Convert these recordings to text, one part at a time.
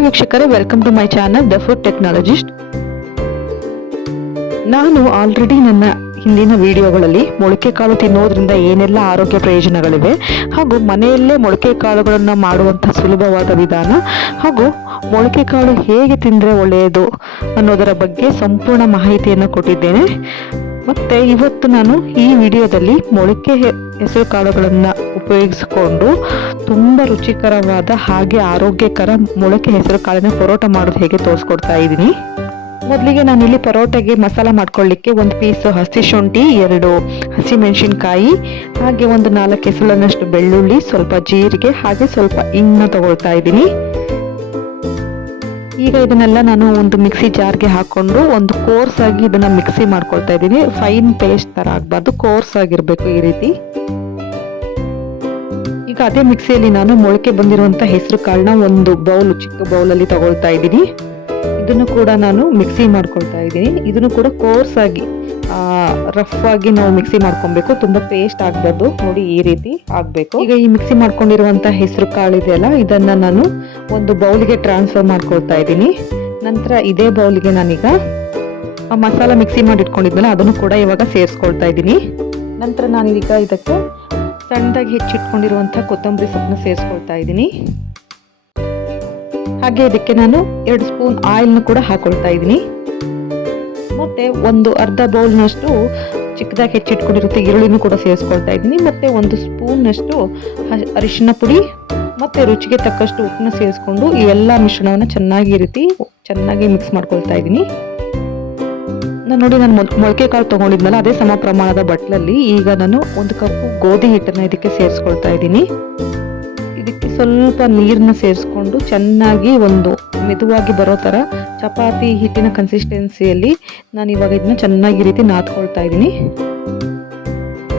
Hi ವೀಕ್ಷಕರೇ, welcome to my channel the food technologist. ನಾನು ಆಲ್ರೆಡಿ ನನ್ನ ಹಿಂದಿನ ವಿಡಿಯೋಗಳಲ್ಲಿ ಮೊಳಕೆ ಕಾಳು ತಿನ್ನೋದ್ರಿಂದ ಏನೆಲ್ಲ ಆರೋಗ್ಯ ಪ್ರಯೋಜನಗಳಿವೆ ಹಾಗೂ ಮನೆಯಲ್ಲೇ ಮೊಳಕೆ ಕಾಳುಗಳನ್ನು ಮಾಡುವಂತಹ ಸುಲಭವಾದ ವಿಧಾನ ಹಾಗೂ ಮೊಳಕೆ ಕಾಳು ಹೇಗೆ ತಿಂದರೆ ಒಳ್ಳೆಯದು ಅನ್ನೋದರ ಬಗ್ಗೆ ಸಂಪೂರ್ಣ ಮಾಹಿತಿಯನ್ನು ಕೊಟ್ಟಿದ್ದೇನೆ. ಮತ್ತು ಇವತ್ತು ನಾನು ಈ ವಿಡಿಯೋದಲ್ಲಿ ಮೊಳಕೆ ಹೆಸರು ಕಾಳುಗಳನ್ನು ಉಪಯೋಗಿಸಿಕೊಂಡು ತುಂಬ ರುಚಿಕರವಾದ ಹಾಗೆ ಆರೋಗ್ಯಕರ ಮೊಳಕೆ ಹೆಸರು ಕಾಳಿನ ಪರೋಟ ಮಾಡೋದು ಹೇಗೆ ತೋರಿಸ್ಕೊಡ್ತಾ ಇದ್ದೀನಿ. ಮೊದಲಿಗೆ ನಾನಿಲ್ಲಿ ಪರೋಟೆಗೆ ಮಸಾಲ ಮಾಡ್ಕೊಳ್ಳಿಕ್ಕೆ ಒಂದು ಪೀಸ್ ಹಸಿ ಶುಂಠಿ, 2 ಹಸಿಮೆಣಸಿನ್ಕಾಯಿ, ಹಾಗೆ ಒಂದು 4 ಎಸಳನಷ್ಟು ಬೆಳ್ಳುಳ್ಳಿ, ಸ್ವಲ್ಪ ಜೀರಿಗೆ, ಹಾಗೆ ಸ್ವಲ್ಪ ಹಿಂಗನ್ನ ತಗೊಳ್ತಾ ಇದ್ದೀನಿ. ಈಗ ಇದನ್ನೆಲ್ಲ ನಾನು ಒಂದು ಮಿಕ್ಸಿ ಜಾರ್ಗೆ ಹಾಕೊಂಡು ಒಂದು ಕೋರ್ಸ್ ಆಗಿ ಇದನ್ನ ಮಿಕ್ಸಿ ಮಾಡ್ಕೊಳ್ತಾ ಇದ್ದೀನಿ. ಫೈನ್ ಪೇಸ್ಟ್ ತರ ಆಗಬಾರ್ದು, ಕೋರ್ಸ್ ಆಗಿರ್ಬೇಕು ಈ ರೀತಿ. ಈಗ ಅದೇ ಮಿಕ್ಸಿಯಲ್ಲಿ ನಾನು ಮೊಳಕೆ ಬಂದಿರುವಂತ ಹೆಸರು ಕಾಳನ್ನ ಒಂದು ಬೌಲ್, ಚಿಕ್ಕ ಬೌಲಲ್ಲಿ ತಗೊಳ್ತಾ ಇದ್ದೀನಿ. ಇದನ್ನು ಕೂಡ ನಾನು ಮಿಕ್ಸಿ ಮಾಡ್ಕೊಳ್ತಾ ಇದ್ದೀನಿ. ಇದನ್ನು ಕೂಡ ಕೋರ್ಸ್ ಆಗಿ ರಫ್ ಆಗಿ ನಾವು ಮಿಕ್ಸಿ ಮಾಡ್ಕೊಬೇಕು, ತುಂಬಾ ಪೇಸ್ಟ್ ಆಗಬಾರ್ದು. ನೋಡಿ ಈ ರೀತಿ ಆಗ್ಬೇಕು. ಈಗ ಈ ಮಿಕ್ಸಿ ಮಾಡ್ಕೊಂಡಿರುವಂತ ಹೆಸರು ಕಾಳು ಇದೆಯಲ್ಲ, ಇದನ್ನ ನಾನು ಒಂದು ಬೌಲ್ಗೆ ಟ್ರಾನ್ಸ್ಫರ್ ಮಾಡ್ಕೊಳ್ತಾ ಇದ್ದೀನಿ. ನಂತರ ಇದೇ ಬೌಲ್ಗೆ ನಾನೀಗ ಮಸಾಲ ಮಿಕ್ಸಿ ಮಾಡಿ ಇಟ್ಕೊಂಡಿದ್ನಲ್ಲ ಅದನ್ನು ಕೂಡ ಇವಾಗ ಸೇರಿಸ್ಕೊಳ್ತಾ ಇದ್ದೀನಿ. ನಂತರ ನಾನೀಗ ಇದಕ್ಕೆ ಸಣ್ಣದಾಗಿ ಹೆಚ್ಚಿಟ್ಕೊಂಡಿರುವಂತ ಕೊತ್ತಂಬರಿ ಸೊಪ್ಪನ್ನ ಸೇರಿಸ್ಕೊಳ್ತಾ ಇದ್ದೀನಿ. ಹಾಗೆ ಇದಕ್ಕೆ ನಾನು 2 ಸ್ಪೂನ್ ಆಯಿಲ್ನ ಕೂಡ ಹಾಕೊಳ್ತಾ ಇದ್ದೀನಿ. ಮತ್ತೆ ಒಂದು ಅರ್ಧ ಬೌಲ್ನಷ್ಟು ಚಿಕ್ಕದಾಗಿ ಹೆಚ್ಚಿಟ್ಕೊಂಡಿರುತ್ತೆ ಈರುಳ್ಳಿನೂ ಕೂಡ ಸೇರಿಸ್ಕೊಳ್ತಾ ಇದ್ದೀನಿ. ಮತ್ತೆ 1 ಸ್ಪೂನ್ನಷ್ಟು ಅರಿಶಿನ ಪುಡಿ ಮತ್ತೆ ರುಚಿಗೆ ತಕ್ಕಷ್ಟು ಉಪ್ಪನ್ನ ಸೇರಿಸ್ಕೊಂಡು ಈ ಎಲ್ಲ ಮಿಶ್ರಣವನ್ನು ಚೆನ್ನಾಗಿ ಮಿಕ್ಸ್ ಮಾಡ್ಕೊಳ್ತಾ ಇದ್ದೀನಿ. ನೋಡಿ, ನಾನು ಮೊಳಕೆ ಕಾಳು ತಗೊಂಡಿದ್ನಲ್ಲ ಅದೇ ಸಮ ಪ್ರಮಾಣದ ಬಟ್ಲಲ್ಲಿ ಈಗ ನಾನು 1 ಕಪ್ ಗೋಧಿ ಹಿಟ್ಟನ್ನ ಇದಕ್ಕೆ ಸೇರಿಸ್ಕೊಳ್ತಾ ಇದ್ದೀನಿ. ಇದಕ್ಕೆ ಸ್ವಲ್ಪ ನೀರನ್ನ ಸೇರಿಸ್ಕೊಂಡು ಚೆನ್ನಾಗಿ ಒಂದು ಮೆದುವಾಗಿ ಬರೋ ಥರ ಚಪಾತಿ ಹಿಟ್ಟಿನ ಕನ್ಸಿಸ್ಟೆನ್ಸಿಯಲ್ಲಿ ನಾನು ಇವಾಗ ಇದನ್ನ ಚೆನ್ನಾಗಿ ಈ ರೀತಿ ನಾದ್ಕೊಳ್ತಾ ಇದ್ದೀನಿ.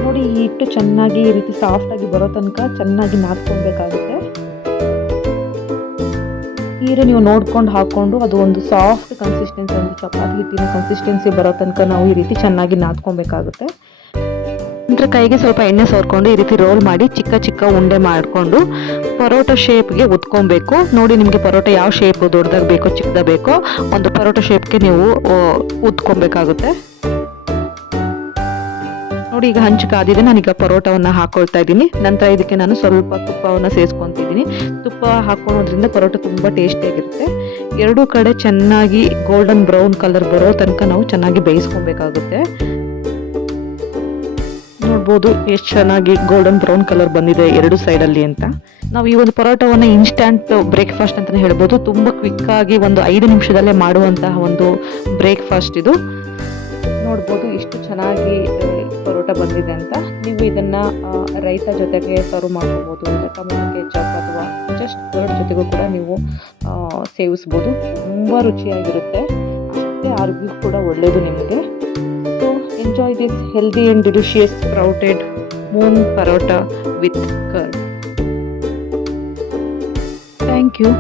ನೋಡಿ, ಈ ಹಿಟ್ಟು ಚೆನ್ನಾಗಿ ಈ ರೀತಿ ಸಾಫ್ಟ್ ಆಗಿ ಬರೋ ತನಕ ಚೆನ್ನಾಗಿ ನಾದ್ಕೊಳ್ಬೇಕಾಗುತ್ತೆ. ನೀರು ನೀವು ನೋಡ್ಕೊಂಡು ಹಾಕೊಂಡು ಅದು ಒಂದು ಸಾಫ್ಟ್ ಕನ್ಸಿಸ್ಟೆನ್ಸಿ, ಒಂದು ಚಪಾತಿ ಹಿಟ್ಟಿನ ಕನ್ಸಿಸ್ಟೆನ್ಸಿ ಬರೋ ತನಕ ನಾವು ಈ ರೀತಿ ಚೆನ್ನಾಗಿ ನಾದ್ಕೊಳ್ಬೇಕಾಗುತ್ತೆ. ನಂತರ ಕೈಗೆ ಸ್ವಲ್ಪ ಎಣ್ಣೆ ಸೋರ್ಕೊಂಡು ಈ ರೀತಿ ರೋಲ್ ಮಾಡಿ ಚಿಕ್ಕ ಚಿಕ್ಕ ಉಂಡೆ ಮಾಡಿಕೊಂಡು ಪರೋಟ ಶೇಪ್ಗೆ ಉತ್ಕೊಬೇಕು. ನೋಡಿ, ನಿಮಗೆ ಪರೋಟ ಯಾವ ಶೇಪ್, ದೊಡ್ಡದಾಗ ಬೇಕೋ ಚಿಕ್ಕದಾಗ ಬೇಕೋ ಒಂದು ಪರೋಟ ಶೇಪ್ಗೆ ನೀವು ಉತ್ಕೊಬೇಕಾಗುತ್ತೆ. ನೋಡಿ, ಈಗ ಹಂಚು ಕಾದಿದೆ. ನಾನೀಗ ಪರೋಟವನ್ನು ಹಾಕೊಳ್ತಾ ಇದ್ದೀನಿ. ನಂತರ ಇದಕ್ಕೆ ನಾನು ಸ್ವಲ್ಪ ತುಪ್ಪವನ್ನು ಸೇರಿಸ್ಕೊತಿದ್ದೀನಿ. ತುಪ್ಪ ಹಾಕೊಳ್ಳೋದ್ರಿಂದ ಪರೋಟ ತುಂಬ ಟೇಸ್ಟಿಯಾಗಿರುತ್ತೆ. ಎರಡೂ ಕಡೆ ಚೆನ್ನಾಗಿ ಗೋಲ್ಡನ್ ಬ್ರೌನ್ ಕಲರ್ ಬರೋ ತನಕ ನಾವು ಚೆನ್ನಾಗಿ ಬೇಯಿಸ್ಕೊಬೇಕಾಗುತ್ತೆ. ನೋಡ್ಬೋದು ಎಷ್ಟು ಚೆನ್ನಾಗಿ ಗೋಲ್ಡನ್ ಬ್ರೌನ್ ಕಲರ್ ಬಂದಿದೆ ಎರಡು ಸೈಡಲ್ಲಿ ಅಂತ. ನಾವು ಈ ಒಂದು ಪರೋಟವನ್ನು ಇನ್ಸ್ಟಂಟ್ ಬ್ರೇಕ್ಫಾಸ್ಟ್ ಅಂತಲೇ ಹೇಳ್ಬೋದು. ತುಂಬ ಕ್ವಿಕ್ ಆಗಿ ಒಂದು 5 ನಿಮಿಷದಲ್ಲೇ ಮಾಡುವಂತಹ ಒಂದು ಬ್ರೇಕ್ಫಾಸ್ಟ್ ಇದು. ನೋಡ್ಬೋದು ಎಷ್ಟು ಚೆನ್ನಾಗಿ ಪರೋಟ ಬಂದಿದೆ ಅಂತ. ನೀವು ಇದನ್ನ ರೈತ ಜೊತೆಗೆ ಸರ್ವ್ ಮಾಡ್ಕೋಬಹುದು, ಟೊಮೊಟೊ ಕೆಚಪ್ ಅಥವಾ ಜಸ್ಟ್ ಪರೋಟ ಜೊತೆಗೂ ಕೂಡ ನೀವು ಸೇವಿಸ್ಬೋದು. ತುಂಬ ರುಚಿಯಾಗಿರುತ್ತೆ, ಅಷ್ಟೇ ಆರೋಗ್ಯಕ್ಕೂ ಕೂಡ ಒಳ್ಳೆಯದು ನಿಮಗೆ. So enjoy this healthy and delicious sprouted moong parota with curd. Thank you.